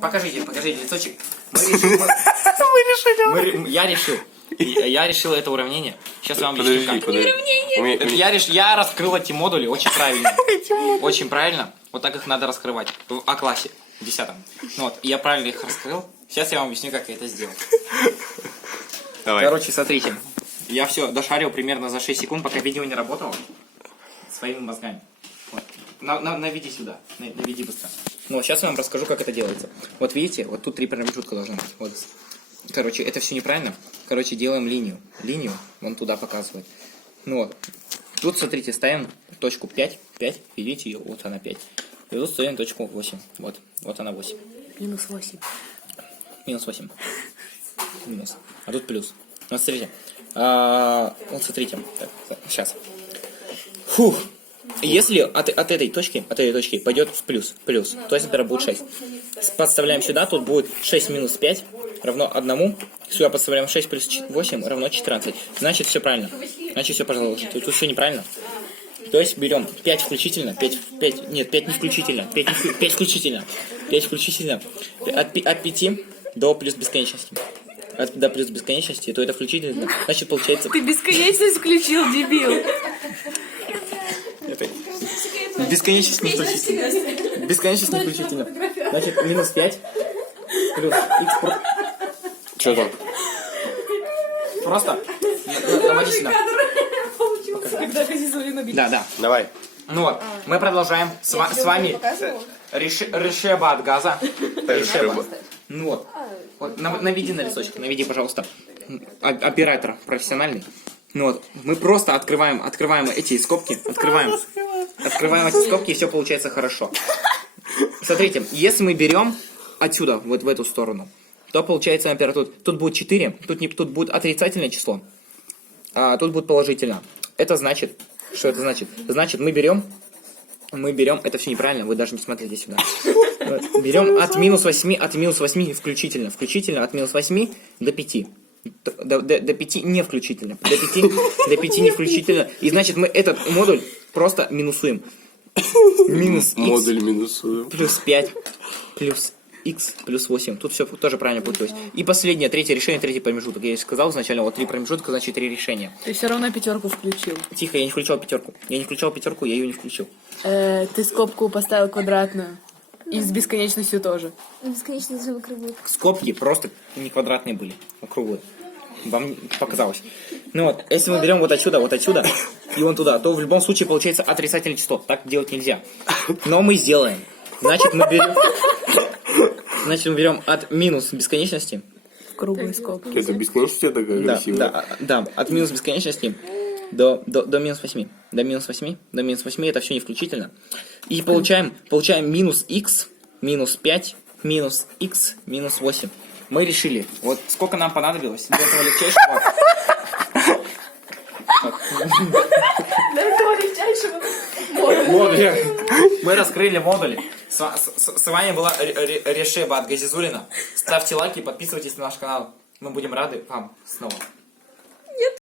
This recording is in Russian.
Покажите, покажите листочек. Мы решили... Мы ре- Я решил. Я я решил это уравнение. Сейчас я вам объясню как. Это Я, реш... я раскрыл эти модули очень правильно. Очень правильно. Вот так их надо раскрывать. В А-классе, в десятом. Ну вот, я правильно их раскрыл. Сейчас я вам объясню, как я это сделал. Давай. Короче, смотрите. Я все дошарил примерно за 6 секунд, пока видео не работало. Своими мозгами. Вот. На- на- наведи сюда. На- Наведи быстро. Ну, сейчас я вам расскажу, как это делается. Вот видите, вот тут три промежутка должно быть. Вот. Короче, это все неправильно. Короче, делаем линию. Линию, он туда показывает. Ну вот. Тут, смотрите, ставим точку 5. 5. Видите ее? Вот она 5. И тут ставим точку 8. Вот. Вот она 8. Минус 8. Минус 8. Минус. А тут плюс. Вот смотрите. А, вот смотрите. Так, сейчас. Фух. Если от, от этой точки, от этой точки пойдет в плюс, плюс, то есть, например, будет 6. Подставляем сюда, тут будет 6 минус 5 равно 1. Сюда подставляем 6 плюс 8 равно 14. Значит, все правильно. Значит, все, пожалуйста. Тут, тут все неправильно. То есть берем 5 включительно, 5, 5, нет, 5 не включительно, 5, не, вклю- 5 включительно, 5 включительно, от, от 5 до плюс бесконечности. От, до плюс бесконечности, то это включительно. Значит, получается... Ты бесконечность включил, дебил. Бесконечность не включительно. Бесконечность не включительно. Значит, минус 5 плюс x про- Что там? просто... Давайте сюда. Да, да. Давай. Ну вот, мы продолжаем с, ва- с вами Реш- Решеба от газа. Решеба. Ну вот. вот нав- наведи на листочек, наведи, пожалуйста. Оператор профессиональный. Ну вот, мы просто открываем, открываем эти скобки, открываем, открываем эти скобки, и все получается хорошо. Смотрите, если мы берем отсюда, вот в эту сторону, то получается, например, тут, тут будет 4, тут, не, тут будет отрицательное число, а тут будет положительно. Это значит, что это значит? Значит, мы берем, мы берем, это все неправильно, вы даже не смотрите сюда. Вот, Берем от минус 8, от минус 8 включительно, включительно от минус 8 до 5. До, до, до 5 не включительно. До 5, до 5 не включительно. И значит мы этот модуль просто минусуем. Минус x Модуль минусую. плюс 5 плюс x плюс 8. Тут все тоже правильно получилось. И последнее, третье решение, третий промежуток. Я сказал изначально, вот три промежутка, значит три решения. Ты все равно пятерку включил. Тихо, я не включал пятерку. Я не включал пятерку, я ее не включил. Э, ты скобку поставил квадратную. И с бесконечностью тоже. Бесконечно зубы круглые. Скобки просто не квадратные были, а круглые. Вам показалось. Ну вот, если мы берем вот отсюда, вот отсюда, и вон туда, то в любом случае получается отрицательное число. Так делать нельзя. Но мы сделаем. Значит, мы берем... Значит, мы берем от минус бесконечности. В круглой скобке. Это бесконечность такая Да, красивая. да, да, от минус бесконечности до, до, до минус 8. До минус 8. До минус 8 это все не включительно. И получаем, получаем минус x, минус 5, минус x, минус 8. Мы решили, вот сколько нам понадобилось для этого легчайшего... Модуля. Мы раскрыли модули. С, с- с- вами была Ре- Ре- Решеба от Газизулина. Ставьте лайки, подписывайтесь на наш канал. Мы будем рады вам снова.